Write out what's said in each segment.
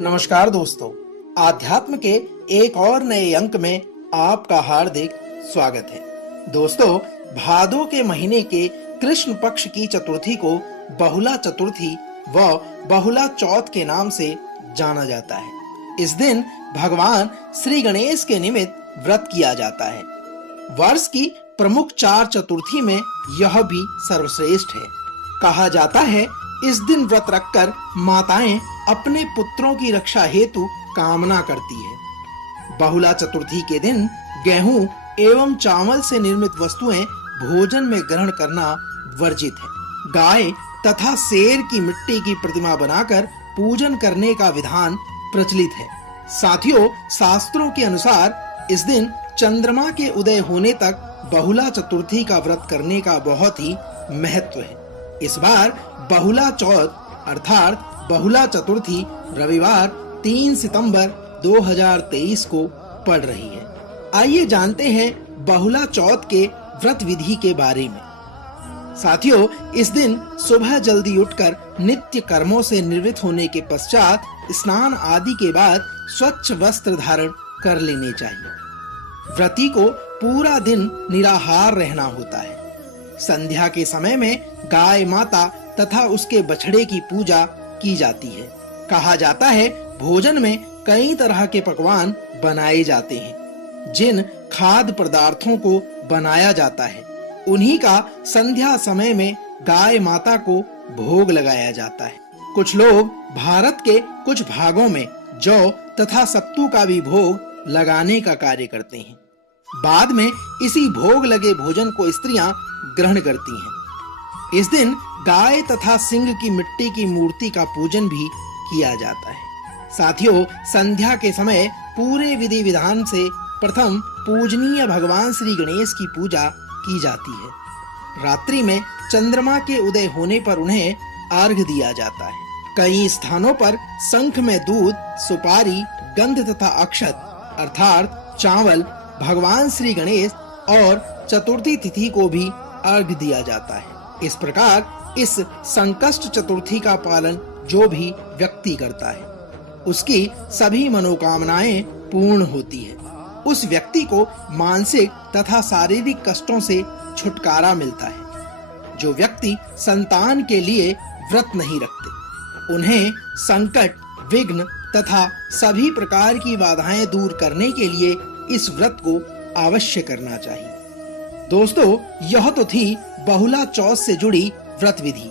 नमस्कार दोस्तों, आध्यात्म के एक और नए अंक में आपका हार्दिक स्वागत है। दोस्तों, भादो के महीने के कृष्ण पक्ष की चतुर्थी को बहुला चतुर्थी व बहुला चौथ के नाम से जाना जाता है। इस दिन भगवान श्री गणेश के निमित्त व्रत किया जाता है। वर्ष की प्रमुख 4 चतुर्थी में यह भी सर्वश्रेष्ठ है। कहा जाता है इस दिन व्रत रखकर माताएं अपने पुत्रों की रक्षा हेतु कामना करती है। बहुला चतुर्थी के दिन गेहूं एवं चावल से निर्मित वस्तुएं भोजन में ग्रहण करना वर्जित है। गाय तथा शेर की मिट्टी की प्रतिमा बनाकर पूजन करने का विधान प्रचलित है। साथियों, शास्त्रों के अनुसार इस दिन चंद्रमा के उदय होने तक बहुला चतुर्थी का व्रत करने का बहुत ही महत्व है। इस बार बहुला चौथ अर्थात बहुला चतुर्थी रविवार 3 सितंबर 2023 को पड़ रही है। आइए जानते हैं बहुला चौथ के व्रत विधि के बारे में। साथियों, इस दिन सुबह जल्दी उठकर नित्य कर्मों से निवृत्त होने के पश्चात स्नान आदि के बाद स्वच्छ वस्त्र धारण कर लेने चाहिए। व्रती को पूरा दिन निराहार रहना होता है। संध्या के समय में गाय माता तथा उसके बछड़े की पूजा की जाती है। कहा जाता है भोजन में कई तरह के पकवान बनाए जाते हैं। जिन खाद्य पदार्थों को बनाया जाता है उन्हीं का संध्या समय में गाय माता को भोग लगाया जाता है। कुछ लोग भारत के कुछ भागों में जौ तथा सत्तू का भी भोग लगाने का कार्य करते हैं। बाद में इसी भोग लगे भोजन को स्त्रियां ग्रहण करती हैं। इस दिन गाय तथा सिंह की मिट्टी की मूर्ति का पूजन भी किया जाता है। साथियों, संध्या के समय पूरे विधि विधान से प्रथम पूजनीय भगवान श्री गणेश की पूजा की जाती है। रात्रि में चंद्रमा के उदय होने पर उन्हें अर्घ्य दिया जाता है। कई स्थानों पर शंख में दूध, सुपारी, गंध तथा अक्षत अर्थात चावल भगवान श्री गणेश और चतुर्थी तिथि को भी अर्घ्य दिया जाता है। इस प्रकार इस संकष्ट चतुर्थी का पालन जो भी व्यक्ति करता है उसकी सभी मनोकामनाएं पूर्ण होती है। उस व्यक्ति को मानसिक तथा शारीरिक कष्टों से छुटकारा मिलता है। जो व्यक्ति संतान के लिए व्रत नहीं रखते उन्हें संकट, विघ्न तथा सभी प्रकार की बाधाएं दूर करने के लिए इस व्रत को अवश्य करना चाहिए। दोस्तों, यह तो थी बहुला चौथ से जुड़ी व्रत विधि।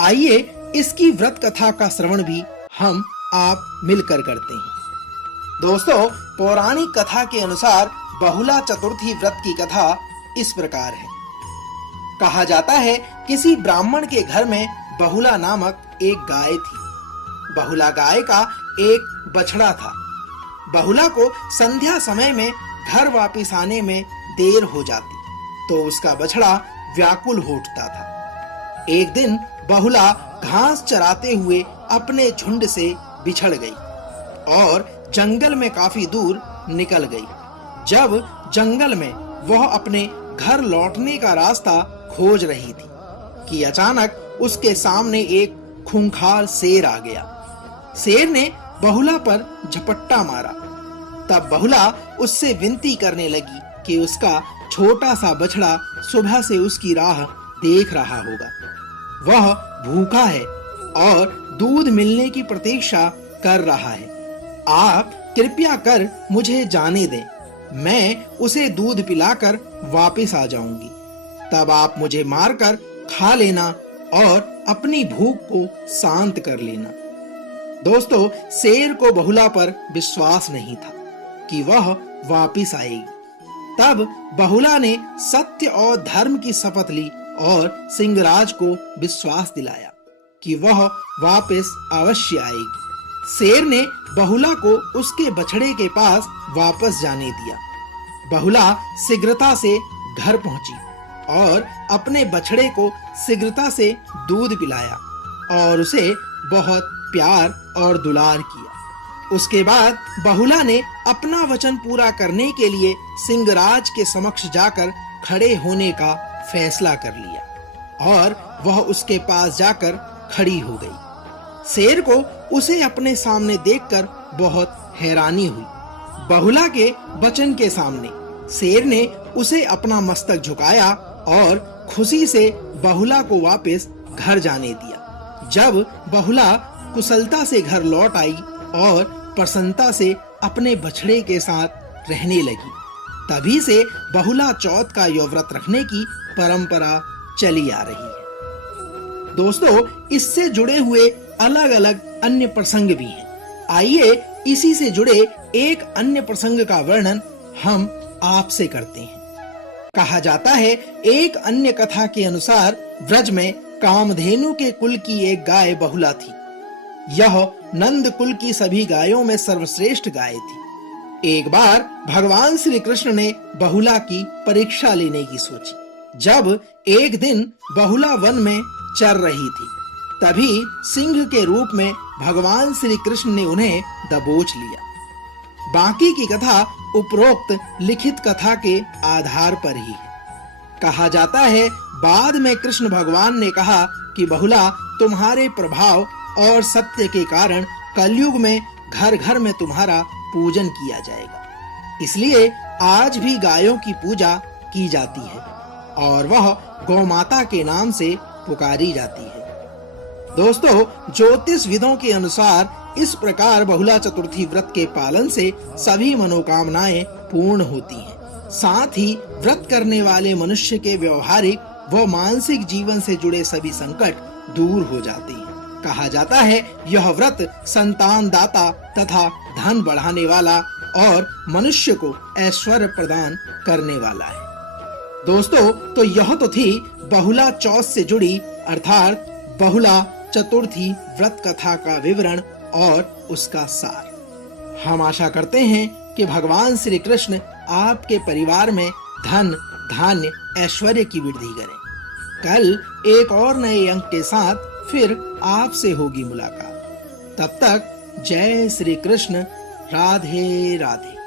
आइए इसकी व्रत कथा का श्रवण भी हम आप मिलकर करते हैं। दोस्तों, पौराणिक कथा के अनुसार बहुला चतुर्थी व्रत की कथा इस प्रकार है। कहा जाता है किसी ब्राह्मण के घर में बहुला नामक एक गाय थी। बहुला गाय का एक बछड़ा था। बहुला को संध्या समय में घर वापस आने में देर हो जाती तो उसका बछड़ा व्याकुल हो उठता था। एक दिन बहुला घास चराते हुए अपने झुंड से बिछड़ गई और जंगल में काफी दूर निकल गई। जब जंगल में वह अपने घर लौटने का रास्ता खोज रही थी कि अचानक उसके सामने एक खूंखार शेर आ गया। शेर ने बहुला पर झपट्टा मारा। तब बहुला उससे विनती करने लगी कि उसका छोटा सा बछड़ा सुबह से उसकी राह देख रहा होगा। वह भूखा है और दूध मिलने की प्रतीक्षा कर रहा है। आप कृपया कर मुझे जाने दें, मैं उसे दूध पिलाकर वापस आ जाऊंगी। तब आप मुझे मारकर खा लेना और अपनी भूख को शांत कर लेना। दोस्तों, शेर को बहुला पर विश्वास नहीं था कि वह वापस आएगी। तब बहुला ने सत्य और धर्म की शपथ ली और सिंहराज को विश्वास दिलाया कि वह वापस अवश्य आएगी। शेर ने बहुला को उसके बछड़े के पास वापस जाने दिया। बहुला शीघ्रता से घर पहुंची और अपने बछड़े को शीघ्रता से दूध पिलाया और उसे बहुत प्यार और दुलार किया। उसके बाद बहुला ने अपना वचन पूरा करने के लिए सिंहराज के समक्ष जाकर खड़े होने का फैसला कर लिया और वह उसके पास जाकर खड़ी हो गई। शेर को उसे अपने सामने देखकर बहुत हैरानी हुई। बहुला के वचन के सामने शेर ने उसे अपना मस्तक झुकाया और खुशी से बहुला को वापस घर जाने दिया। जब बहुला कुशलता से घर लौट आई और प्रसन्नता से अपने बछड़े के साथ रहने लगी, तभी से बहुला चौथ का यह व्रत रखने की परंपरा चली आ रही है। दोस्तों, इससे जुड़े हुए अलग-अलग अन्य प्रसंग भी हैं। आइए इसी से जुड़े एक अन्य प्रसंग का वर्णन हम आपसे करते हैं। कहा जाता है, एक अन्य कथा के अनुसार व्रज में कामधेनु के कुल की एक गाय बहुला थी। यह नंद कुल की सभी गायों में सर्वश्रेष्ठ गाय थी। एक बार भगवान श्री कृष्ण ने बहुला की परीक्षा लेने की सोची। जब एक दिन बहुला वन में चर रही थी, तभी सिंह के रूप में भगवान श्री कृष्ण ने उन्हें दबोच लिया। बाकी की कथा उपरोक्त लिखित कथा के आधार पर ही है। कहा जाता है, बाद में कृष्ण भगवान ने कहा कि बहुला, तुम्हारे प्रभाव और सत्य के कारण कलयुग में घर घर में तुम्हारा पूजन किया जाएगा। इसलिए आज भी गायों की पूजा की जाती है और वह गौमाता के नाम से पुकारी जाती है। दोस्तों, ज्योतिष विदों के अनुसार इस प्रकार बहुला चतुर्थी व्रत के पालन से सभी मनोकामनाएं पूर्ण होती हैं। साथ ही व्रत करने वाले मनुष्य के व्यवहारिक व मानसिक जीवन से जुड़े सभी संकट दूर हो जाते हैं। कहा जाता है, यह व्रत संतान दाता तथा धन बढ़ाने वाला और मनुष्य को ऐश्वर्य प्रदान करने वाला है। दोस्तों, तो यह तो थी बहुला चौथ से जुड़ी अर्थात बहुला चतुर्थी व्रत कथा का विवरण और उसका सार। हम आशा करते हैं कि भगवान श्री कृष्ण आपके परिवार में धन, धान्य, ऐश्वर्य की वृद्धि करें। कल एक और नए अंक के साथ फिर आपसे होगी मुलाकात। तब तक जय श्री कृष्ण, राधे राधे।